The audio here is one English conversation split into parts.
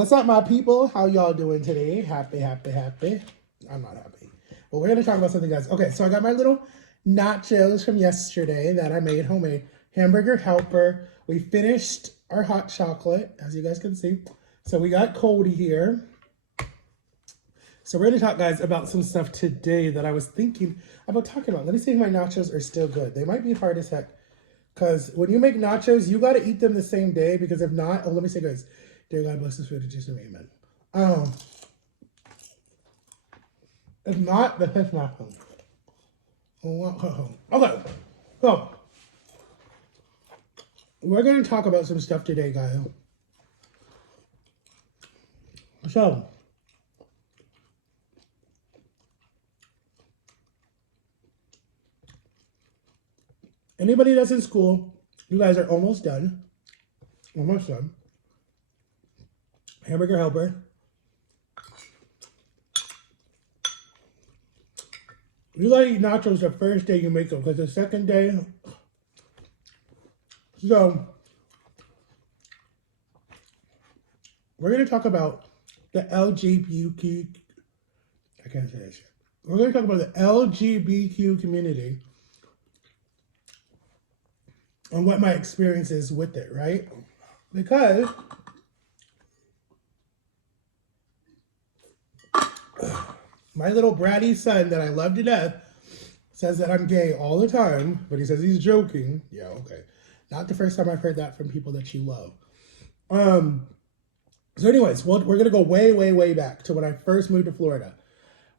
What's up, my people? How y'all doing today? Happy, happy, happy. I'm not happy. But we're going to talk about something, guys. Okay, so I got my little nachos from yesterday that I made homemade. Hamburger helper. We finished our hot chocolate, as you guys can see. So we got Cody here. So we're going to talk, guys, about some stuff today that I was thinking about talking about. Let me see if my nachos are still good. They might be hard as heck. Because when you make nachos, you got to eat them the same day. Because if not, let me say, guys. Dear God, bless this food in Jesus' name, amen. If not, then it's not home. Okay, so we're going to talk about some stuff today, guys. So, anybody that's in school, you guys are almost done. Almost done. Hamburger helper. You gotta eat nachos the first day you make them, because the second day. So, we're gonna talk about the LGBTQ. I can't say that shit. We're gonna talk about the LGBTQ community and what my experience is with it, right? Because my little bratty son that I love to death says that I'm gay all the time, but he says he's joking. Yeah, okay. Not the first time I've heard that from people that you love. So anyways, we're going to go way, way, way back to when I first moved to Florida.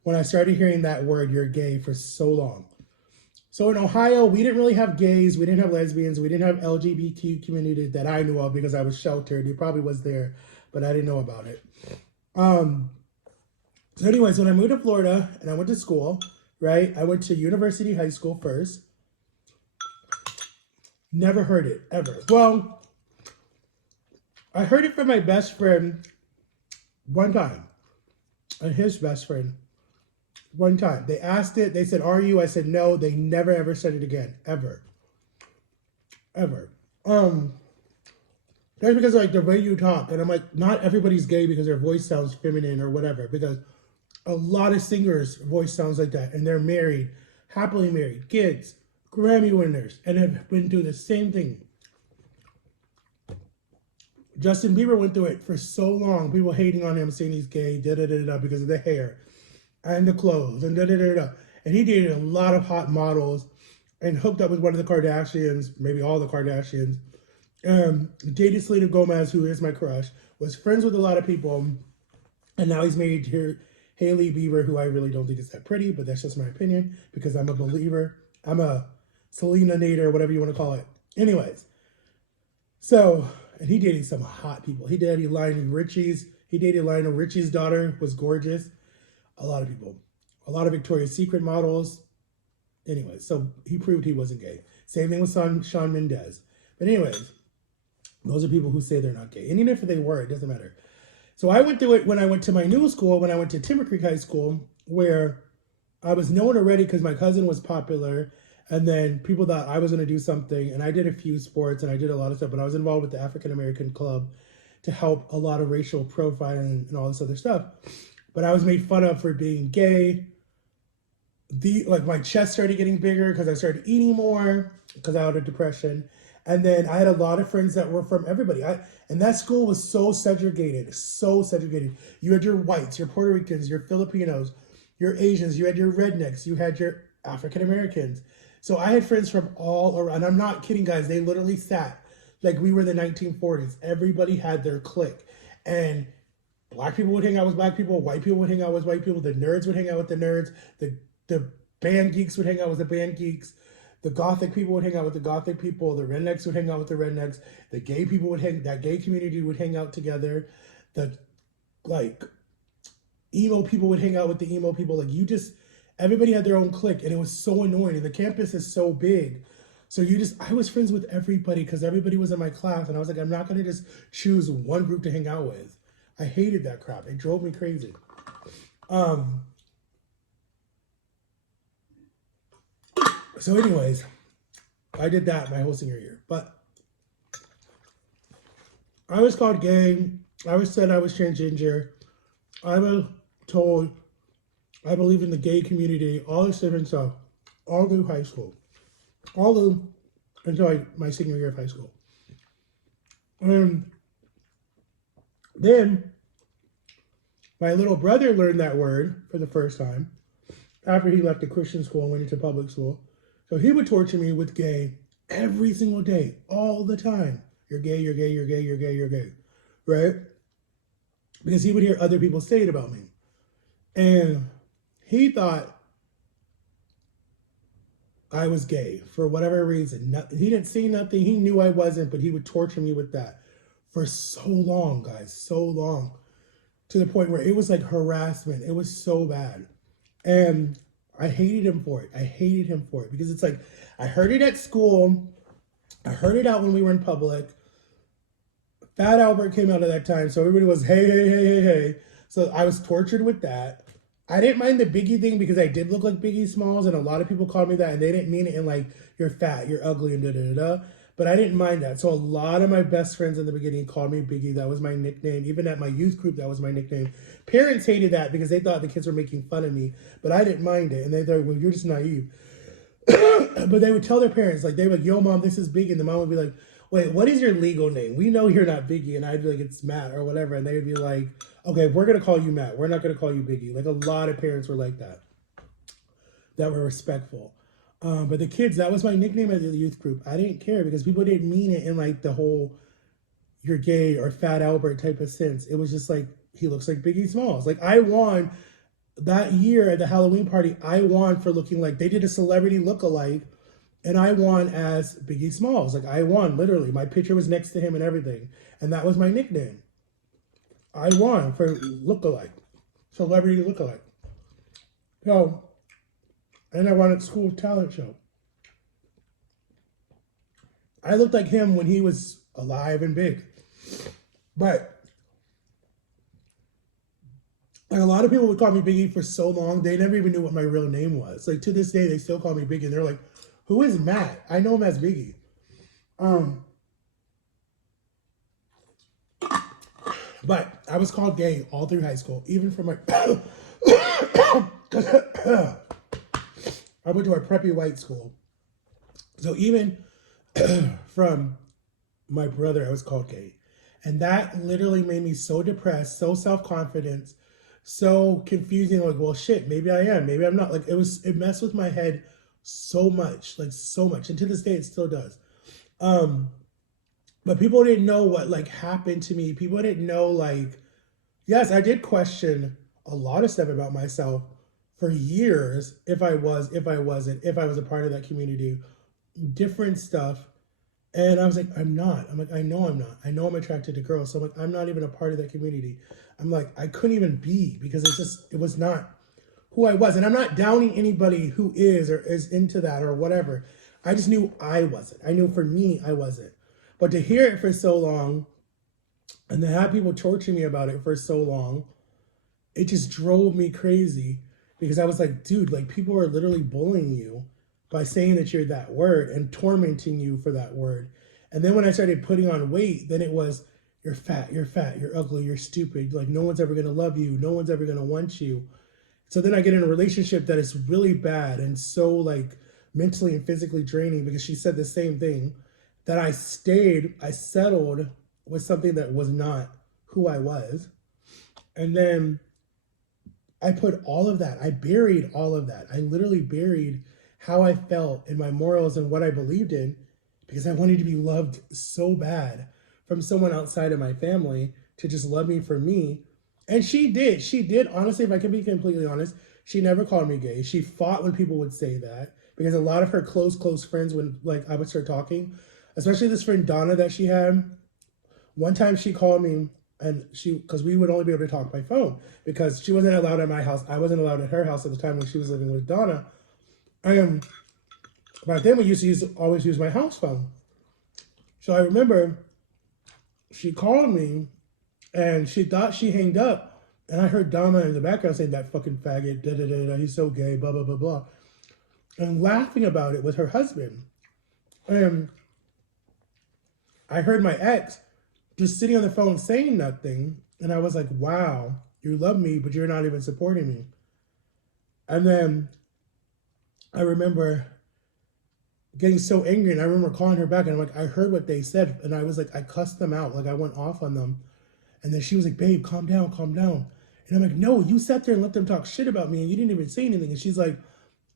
When I started hearing that word, you're gay, for so long. So in Ohio, we didn't really have gays. We didn't have lesbians. We didn't have LGBTQ community that I knew of because I was sheltered. It probably was there, but I didn't know about it. So anyways, when I moved to Florida and I went to school, right? I went to University High School first. Never heard it, ever. Well, I heard it from my best friend one time. And his best friend one time. They asked it. They said, "Are you?" I said, "No." They never, ever said it again. Ever. Ever. That's because, like, the way you talk. And I'm like, not everybody's gay because their voice sounds feminine or whatever. Because a lot of singers' voice sounds like that, and they're married, happily married, kids, Grammy winners, and have been through the same thing. Justin Bieber went through it for so long, people hating on him, saying he's gay, da-da-da-da, because of the hair, and the clothes, and da-da-da-da. And he dated a lot of hot models, and hooked up with one of the Kardashians, maybe all the Kardashians. Dated Selena Gomez, who is my crush, was friends with a lot of people, and now he's married to Hailey Bieber, who I really don't think is that pretty, but that's just my opinion because I'm a believer. I'm a Selena Nader, whatever you want to call it. Anyways, so, and he dated some hot people. He dated Lionel Richie's. He dated Lionel Richie's daughter, was gorgeous. A lot of people. A lot of Victoria's Secret models. Anyways, so he proved he wasn't gay. Same thing with Shawn Mendes. But anyways, those are people who say they're not gay. And even if they were, it doesn't matter. So I went through it when I went to my new school, when I went to Timber Creek High School, where I was known already because my cousin was popular. And then people thought I was going to do something. And I did a few sports and I did a lot of stuff. But I was involved with the African American Club to help a lot of racial profiling and all this other stuff. But I was made fun of for being gay. Like my chest started getting bigger because I started eating more because I had a depression. And then I had a lot of friends that were from everybody. And that school was so segregated, so segregated. You had your whites, your Puerto Ricans, your Filipinos, your Asians, you had your rednecks, you had your African Americans. So I had friends from all around. I'm not kidding, guys. They literally sat like we were the 1940s. Everybody had their clique. And black people would hang out with black people. White people would hang out with white people. The nerds would hang out with the nerds. The band geeks would hang out with the band geeks. The gothic people would hang out with the gothic people. The rednecks would hang out with the rednecks. The gay people that gay community would hang out together. The, like, emo people would hang out with the emo people. Like, everybody had their own clique, and it was so annoying. And the campus is so big. So I was friends with everybody because everybody was in my class. And I was like, I'm not going to just choose one group to hang out with. I hated that crap. It drove me crazy. So anyways, I did that my whole senior year. But I was called gay. I was said I was transgender. I was told I believe in the gay community, all this different stuff, all through high school, all through until my senior year of high school. And then my little brother learned that word for the first time after he left the Christian school and went into public school. So he would torture me with gay every single day, all the time. You're gay, you're gay, you're gay, you're gay, you're gay, right? Because he would hear other people say it about me. And he thought I was gay for whatever reason. He didn't see nothing. He knew I wasn't, but he would torture me with that for so long, guys, so long, to the point where it was like harassment. It was so bad. And I hated him for it. I hated him for it because it's like, I heard it at school. I heard it out when we were in public. Fat Albert came out at that time. So everybody was, hey, hey, hey, hey, hey. So I was tortured with that. I didn't mind the Biggie thing because I did look like Biggie Smalls, and a lot of people called me that, and they didn't mean it in like, you're fat, you're ugly, and da-da-da-da. But I didn't mind that. So a lot of my best friends in the beginning called me Biggie. That was my nickname. Even at my youth group, that was my nickname. Parents hated that because they thought the kids were making fun of me, but I didn't mind it. And they thought, well, you're just naive. But they would tell their parents, like, they were like, yo, mom, this is Biggie. And the mom would be like, wait, what is your legal name? We know you're not Biggie. And I'd be like, it's Matt or whatever. And they would be like, okay, we're going to call you Matt. We're not going to call you Biggie. Like, a lot of parents were like that were respectful. But the kids, that was my nickname at the youth group. I didn't care because people didn't mean it in like the whole you're gay or Fat Albert type of sense. It was just like, he looks like Biggie Smalls. Like, I won that year at the Halloween party. I won for looking like, they did a celebrity look-alike, and I won as Biggie Smalls. Like, I won, literally. My picture was next to him and everything. And that was my nickname. I won for look-alike, celebrity look-alike. So, and I won at school talent show. I looked like him when he was alive and big. But like, a lot of people would call me Biggie for so long, they never even knew what my real name was. Like, to this day, they still call me Biggie. And they're like, who is Matt? I know him as Biggie. But I was called gay all through high school, even from my... I went to a preppy white school. So even from my brother, I was called gay. And that literally made me so depressed, so self-confident, so confusing. Like, well, shit, maybe I am, maybe I'm not. Like, it messed with my head so much, like so much. And to this day, it still does. But people didn't know what like happened to me. People didn't know, like, yes, I did question a lot of stuff about myself for years. If I was, if I wasn't, if I was a part of that community, different stuff. And I was like, I'm not. I'm like, I know I'm not. I know I'm attracted to girls. So I'm like, I'm not even a part of that community. I'm like, I couldn't even be, because it was not who I was. And I'm not downing anybody who is or is into that or whatever. I just knew I wasn't. I knew for me, I wasn't. But to hear it for so long and to have people torture me about it for so long, it just drove me crazy, because I was like, dude, like, people are literally bullying you by saying that you're that word and tormenting you for that word. And then when I started putting on weight, then it was, you're fat, you're ugly, you're stupid. Like, no one's ever going to love you. No one's ever going to want you. So then I get in a relationship that is really bad and so like mentally and physically draining, because she said the same thing, that I settled with something that was not who I was. And then I put all of that, I buried all of that. I literally buried how I felt and my morals and what I believed in, because I wanted to be loved so bad from someone outside of my family to just love me for me. And she did, honestly, if I can be completely honest, she never called me gay. She fought when people would say that, because a lot of her close friends, when like I would start talking, especially this friend Donna that she had, one time she called me, and because we would only be able to talk by phone, because she wasn't allowed at my house. I wasn't allowed at her house at the time when she was living with Donna. Back then we used to always use my house phone. So I remember she called me and she thought she hanged up, and I heard Donna in the background saying, that fucking faggot, da da da da, he's so gay, blah blah blah blah, and laughing about it with her husband. And I heard my ex just sitting on the phone saying nothing. And I was like, wow, you love me, but you're not even supporting me. And then I remember getting so angry, and I remember calling her back, and I'm like, I heard what they said, and I was like, I cussed them out, like I went off on them. And then she was like, babe, calm down, calm down. And I'm like, no, you sat there and let them talk shit about me, and you didn't even say anything. And she's like,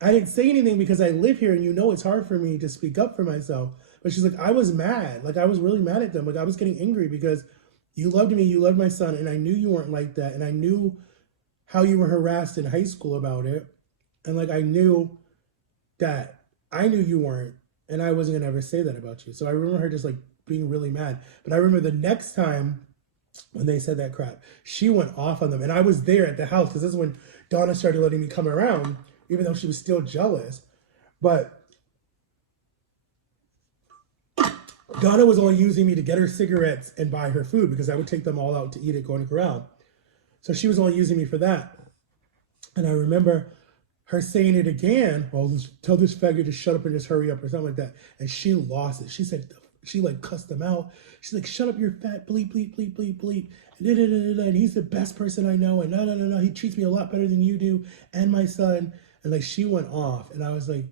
I didn't say anything because I live here, and you know it's hard for me to speak up for myself. But she's like, I was mad, like I was really mad at them, like I was getting angry because you loved me, you loved my son, and I knew you weren't like that, and I knew how you were harassed in high school about it, and like I knew that I knew you weren't, and I wasn't gonna ever say that about you. So I remember her just like being really mad. But I remember the next time when they said that crap, she went off on them, and I was there at the house because this is when Donna started letting me come around, even though she was still jealous. But Donna was only using me to get her cigarettes and buy her food because I would take them all out to eat at Golden Corral. So she was only using me for that. And I remember her saying it again, well, tell this faggot to shut up and just hurry up or something like that. And she lost it. She said, she like cussed them out. She's like, shut up, you're fat, bleep, bleep, bleep, bleep, bleep. And he's the best person I know. And no. He treats me a lot better than you do and my son. And like, she went off. And I was like,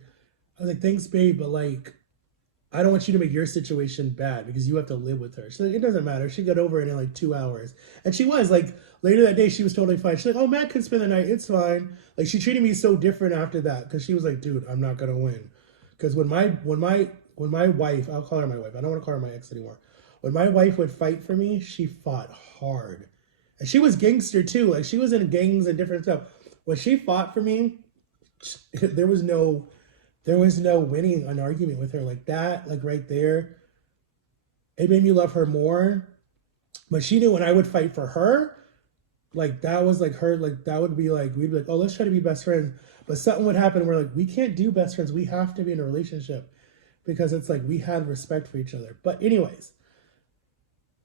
thanks, babe. But like, I don't want you to make your situation bad because you have to live with her. She's like, it doesn't matter. She got over it in like 2 hours. And she was like, later that day, she was totally fine. She's like, oh, Matt could spend the night. It's fine. Like she treated me so different after that because she was like, dude, I'm not going to win. Because when my wife, I'll call her my wife. I don't want to call her my ex anymore. When my wife would fight for me, she fought hard. And she was gangster too. Like she was in gangs and different stuff. When she fought for me, there was no winning an argument with her like that, like right there. It made me love her more. But she knew when I would fight for her, like that was like her, like that would be like, we'd be like, oh, let's try to be best friends. But something would happen where like, we can't do best friends. We have to be in a relationship because it's like, we had respect for each other. But anyways,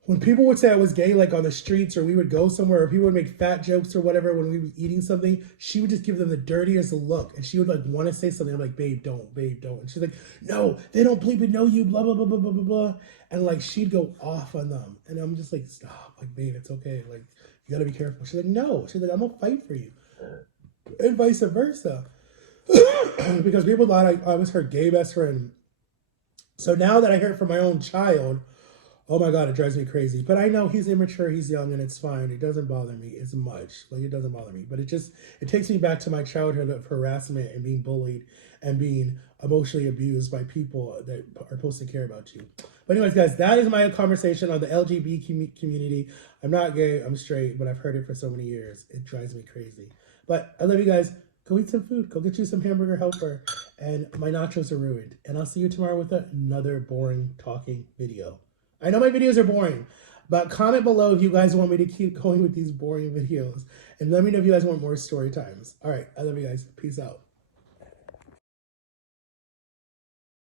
when people would say I was gay, like on the streets, or we would go somewhere, or people would make fat jokes or whatever when we were eating something, she would just give them the dirtiest look. And she would like want to say something. I'm like, babe, don't. And she's like, no, they don't believe it, know you, blah, blah, blah, blah, blah, blah, blah. And like, she'd go off on them. And I'm just like, stop, like, babe, it's okay. Like, you gotta be careful. She's like, no. She's like, I'm gonna fight for you. And vice versa. Because people thought I was her gay best friend. So now that I hear it from my own child, oh my God, it drives me crazy. But I know he's immature, he's young, and it's fine. It doesn't bother me as much. Like, it doesn't bother me. But it takes me back to my childhood of harassment and being bullied and being emotionally abused by people that are supposed to care about you. But anyways, guys, that is my conversation on the LGBT community. I'm not gay, I'm straight, but I've heard it for so many years. It drives me crazy. But I love you guys. Go eat some food. Go get you some hamburger helper. And my nachos are ruined. And I'll see you tomorrow with another boring talking video. I know my videos are boring, but comment below if you guys want me to keep going with these boring videos. And let me know if you guys want more story times. All right, I love you guys. Peace out.